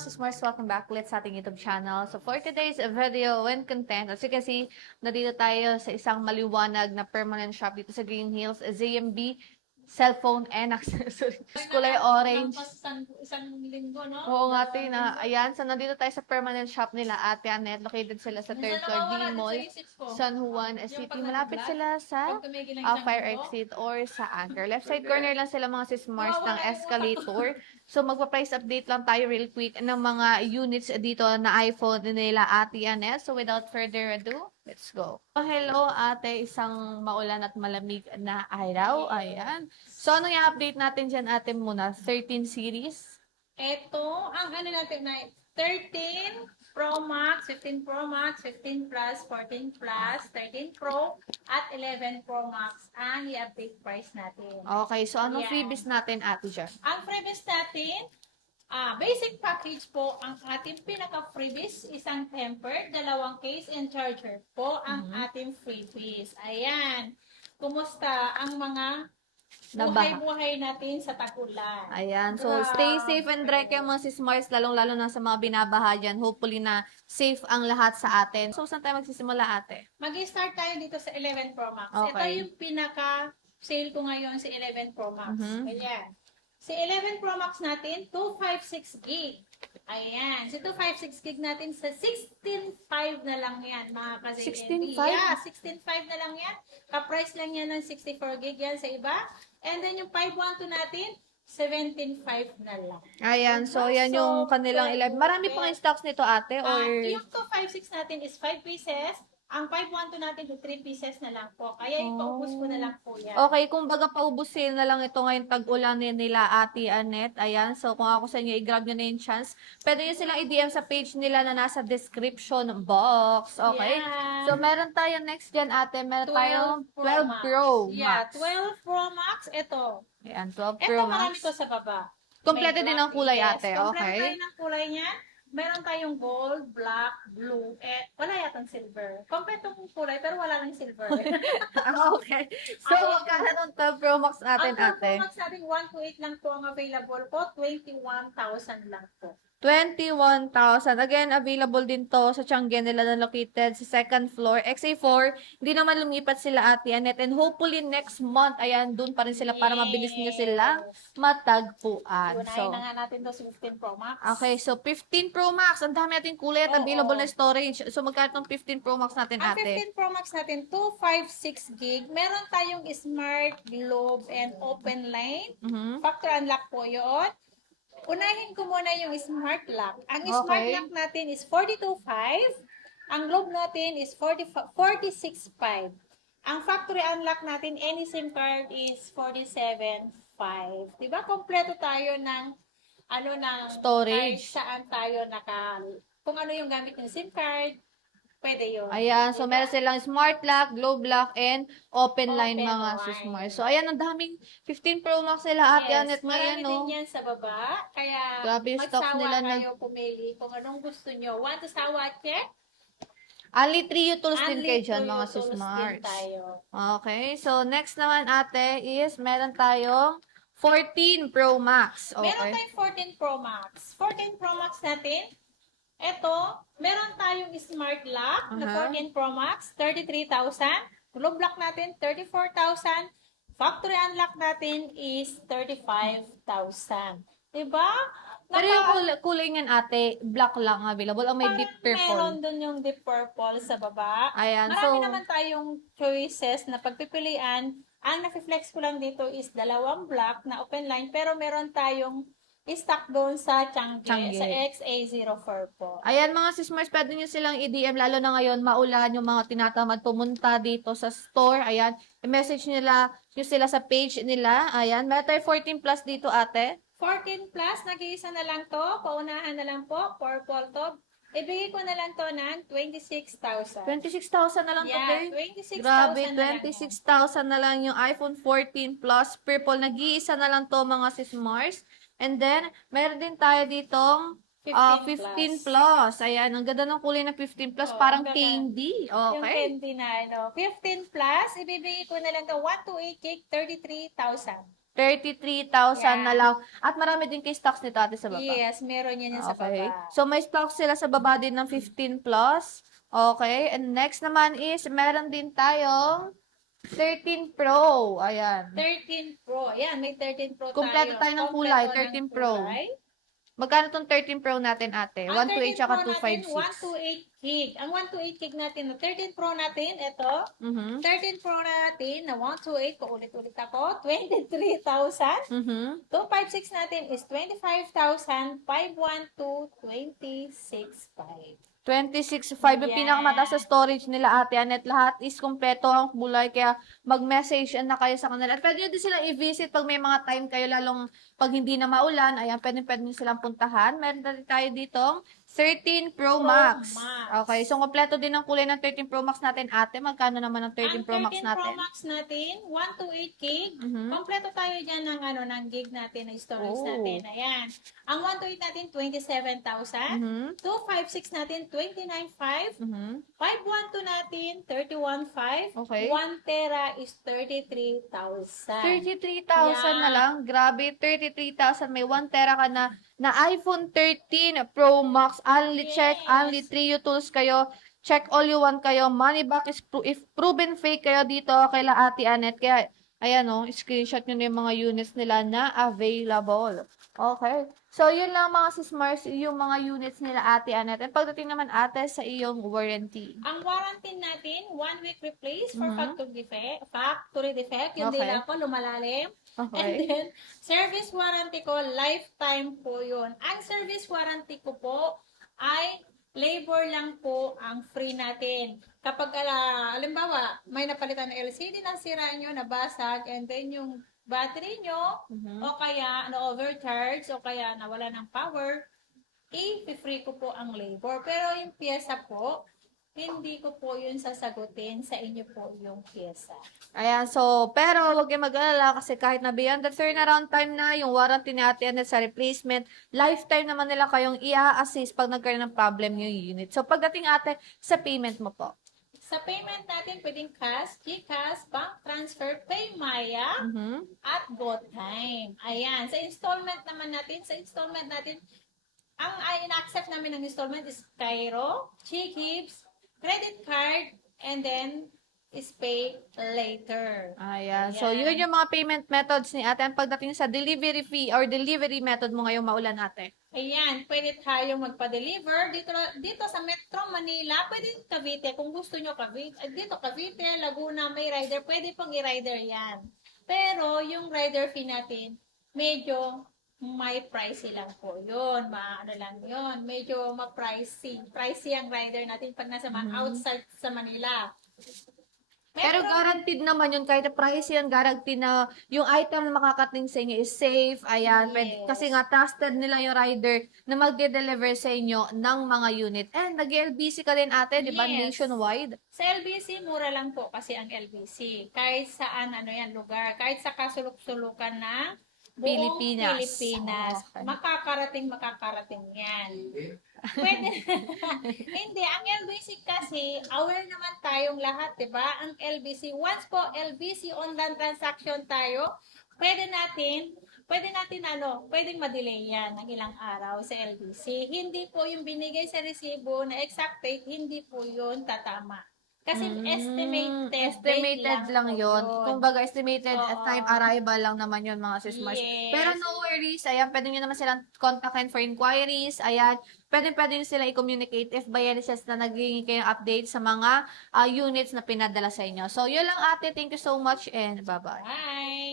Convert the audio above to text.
mga sis-Mars, welcome back ulit sa ating YouTube channel. So for today's video and content, as you can see, nandito tayo sa isang maliwanag na permanent shop dito sa Green Hills, ZMB cellphone and accessories. Kulay orange. Isang linggo, no? Oo nga, Tina. Ayan, so nandito tayo sa permanent shop nila, Ate Annette. Located sila sa third floor D Mall, San Juan City. Malapit sila sa fire exit or sa anchor. Left side corner lang sila mga sis-Mars ng escalator. So magpa-price update lang tayo real quick ng mga units dito na iPhone nila Ate Annette. So without further ado, let's go. So, hello ate, isang maulan at malamig na araw. Ayan. So ano yung update natin dyan ate muna? 13 series? Ito, ang ano natin na 13 Pro Max, 15 Pro Max, 15 Plus, 14 Plus, 13 Pro, at 11 Pro Max ang i-update price natin. Okay, so anong Yan. freebies natin ate dyan? Ang freebies natin, basic package po, ang ating pinaka-freebies, isang tempered, dalawang case and charger po ang ating freebies. Ayan. Kumusta ang mga buhay-buhay natin sa tagulan? Ayan. So, stay safe and dry kayo mga sis-Mars, lalong-lalo na sa mga binabaha dyan. Hopefully na safe ang lahat sa atin. So, saan tayo magsisimula ate? Mag-start tayo dito sa 11 Pro Max. Okay. Ito yung pinaka-sale ko ngayon, si 11 Pro Max. Ayan. Si 11 Pro Max natin, 256 gig. Ayan. Si 256 gig natin sa 16.5 na lang yan, mga ka-ZNB. 16.5? Yeah, 16.5 na lang yan. Ka-price lang yan ng 64 gig yan sa iba. And then yung 512 natin, 17.5 na lang. Ayan. So, yan yung kanilang 11. Marami pang stocks nito ate? Or... Yung 256 natin is 5 pieces. Ang 512 natin, 3 pieces na lang po. Kaya ipaubos ko na lang po yan. Okay, kung baga paubusin na lang ito ngayon tag-ulan nila Ate Annette. Ayan, so kung ako sa inyo, i-grab nyo na yung chance. Pwede nyo silang i-DM sa page nila na nasa description box. Okay? Yeah. So, meron tayo next dyan ate. Meron tayong 12 Pro Max. Yeah, 12 Pro Max. Ito. Ayan, 12 Ito Pro marami Max. to sa baba. Kompleto May din ang kulay black, ate. yes. Kompleto Okay? tayo ng kulay niya. Meron tayong gold, black, blue, wala yatang silver. Kompletong kulay, pero wala lang silver. Okay. So, magkano ng 12 Pro Max natin ang ate? Ang Pro Max natin, 128 lang po ang available po. 21,000 lang po. 21,000. Again, available din to sa Tiangge nila na located sa second floor. XA4, hindi naman lumipat sila Ate Annette. And hopefully next month, ayan, dun pa rin sila para mabilis nyo sila matagpuan. Unahin So, na nga natin to 15 Pro Max. okay, so 15 Pro Max. Ang dami natin kulay at available na storage. So, magkano ng 15 Pro Max natin Ang ate? 15 Pro Max natin, 256 gig. Meron tayong Smart Globe and Open Lane. Factor unlock po yun. Unahin ko muna yung Smart Lock. Ang Smart Lock natin is 42.5. Ang Globe natin is 46.5. Ang Factory Unlock natin, any SIM card is 47.5. Diba? Kompleto tayo ng ng Storage. saan tayo kung ano yung gamit ng SIM card, pwede yun. Ayan, so meron silang Smart Lock, Globe Lock, and Open Line Open mga line. sis-Mars. So, ayan, ang daming 15 Pro Max nila Ate Annette marami ngayon, no? din yan sa baba. Kaya Grabe yung stock magsawa nila na- kayo pumili kung anong gusto nyo. Want to sawa check? Only 3 tools din kayo Only dyan, two mga tools din sis-Mars. tayo. Okay, so next naman ate is meron tayong 14 Pro Max. Meron Okay. tayong 14 Pro Max. 14 Pro Max natin, eto, meron tayong Smart Lock na 14 Pro Max, 33,000. Globe Lock natin, 34,000. Factory Unlock natin is 35,000. Diba? Pero yung kulay niyan ate, black lang available. O may deep Meron purple. dun yung deep purple sa baba. Ayan, Marami so- naman tayong choices na pagpipilian. Ang nafi-flex ko lang dito is dalawang black na open line, pero meron tayong stock doon sa Tiangge, sa XA04 po. Ayan mga sis-Mars, pwede nyo silang i-DM, lalo na ngayon, maulan yung mga tinatamad pumunta dito sa store. Ayan, i-message nyo sila sa page nila. Ayan, meron tayo 14 plus dito ate. 14 plus, nag-iisa na lang to. Paunahan na lang po, purple to. Ibigay ko na lang to ng 26,000. 26,000 na lang to, Yeah, te. 26,000 Grabe, na lang. 26,000 na lang yung iPhone 14 Plus Purple. Nag-iisa na lang to mga sis-Mars. And then, meron din tayo ditong 15 plus. Ayan, ang ganda ng kulay ng 15 plus. Parang ganda. candy. Yung Okay. candy na 15 plus, ibibigay ko na lang to 128 gig, 33,000. 33,000 na lang. At marami din kay stocks nito ate sa baba. Yes, meron yan sa Okay. baba. So, may stocks sila sa baba din ng 15 plus. Okay. And next naman is, meron din tayong 13 Pro. Ayan. 13 Pro. Ayan, may 13 Pro Kumpleto tayo ng kulay, Kompleto 13 ng Pro. kulay. Magkano tong 13 Pro natin, ate? Ang 128 13 tsaka Pro natin, 256. 128 gig. Ang 128 gig natin, na 13 Pro natin, ito. 13 Pro natin, na 128, paulit-ulit ako, 23,000. 256 natin is 25,000, 512, 26,500. 26.5 yung Yan. pinakamataas sa storage nila, ate Anet. Lahat is kumpleto ang kulay, kaya mag-message na kayo sa kanila. At pwede nyo din silang i-visit pag may mga time kayo, lalong pag hindi na maulan. Ayan, pwede nyo silang puntahan. Meron na rin tayo ditong 13 Pro Max. Okay, so kumpleto din ang kulay ng 13 Pro Max natin, ate. Magkano naman ang 13 Pro Max Ang 13 natin? Pro Max natin, 128 gig. Kompleto tayo dyan ng gig natin, ng storage natin. Ayan. Ang 128 natin, 27,000. 256 natin, 29,500. 512 natin, 31,500. Okay. 1 tera is 33,000. 33,000 na lang. Grabe, 33,000. May 1 tera ka na iPhone 13 Pro Max. Only check, only 3 tools kayo. Check all you want kayo. Money back is if proven fake kayo dito kaila Ate Anet. Kaya, ayan o, screenshot nyo na yung mga units nila na available. Okay. So, yun lang mga sis-Mars, yung mga units nila Ate Anet. And pagdating naman ate sa iyong warranty. Ang warranty natin, 1 week replace for factory defect. Yung Okay. dila ko, lumalalim. And Okay. then, service warranty ko, lifetime po yun. Ang service warranty ko po ay labor lang po ang free natin. Kapag, halimbawa, may napalitan na LCD na sira nyo, nabasag, and then yung battery nyo, o kaya na-overcharge, o kaya nawala ng power, i-free ko po ang labor. Pero yung pyesa po, hindi ko po yun sasagutin, sa inyo po yung pyesa. Ayan, so, pero huwag kayong mag-alala kasi kahit na beyond the turnaround time na, yung warranty ni Ate Anet sa replacement, lifetime naman nila kayong i-assist pag nagkaroon ng problem yung unit. So, pagdating ate, sa payment mo po. Sa payment natin, pwedeng cash, GCash, bank transfer, PayMaya, at GoTime. Ayan. Sa installment natin, ang ina-accept namin ng installment is Cairo, Chikips, credit card, and then is pay later. Ayan. So, yun yung mga payment methods ni ate. Ang pagdating sa delivery fee or delivery method mo ngayong maulan ate. Ayan, pwede tayong magpa-deliver dito sa Metro Manila, pwede Cavite, kung gusto nyo Cavite, dito Cavite, Laguna, may rider, pwede pong i-rider yan. Pero yung rider fee natin, medyo may pricey lang po yun, ano lang yun, medyo pricey ang rider natin pag nasa outside sa Manila. Pero guaranteed naman yun, kahit price yan, guaranteed na yung item na makakating sa inyo is safe. Ayan, pwede, kasi nga trusted nila yung rider na magde-deliver sa inyo ng mga unit. And nag-LBC ka din ate, di ba? Yes. Nationwide. Sa LBC, mura lang po kasi ang LBC. Kahit saan, lugar. Kahit sa kasulok-sulukan na buong Pilipinas. Okay. Makakarating yan. Pwede. Hindi, ang LBC kasi, aware naman tayong lahat, diba? Ang LBC, once po LBC online transaction tayo, pwedeng ma-delay yan ng ilang araw sa LBC. Hindi po yung binigay sa resibo na exact date, hindi po yun tatama. Kasi estimated lang yun. Kumbaga, estimated time arrival lang naman yun, mga sis-Mars. Yes. Pero no worries, ayan, pwede nyo naman silang kontakin for inquiries, ayan, pwede nyo sila i-communicate if by any chance na naging kayong update sa mga units na pinadala sa inyo. So, yun lang ate, thank you so much and bye-bye. Bye!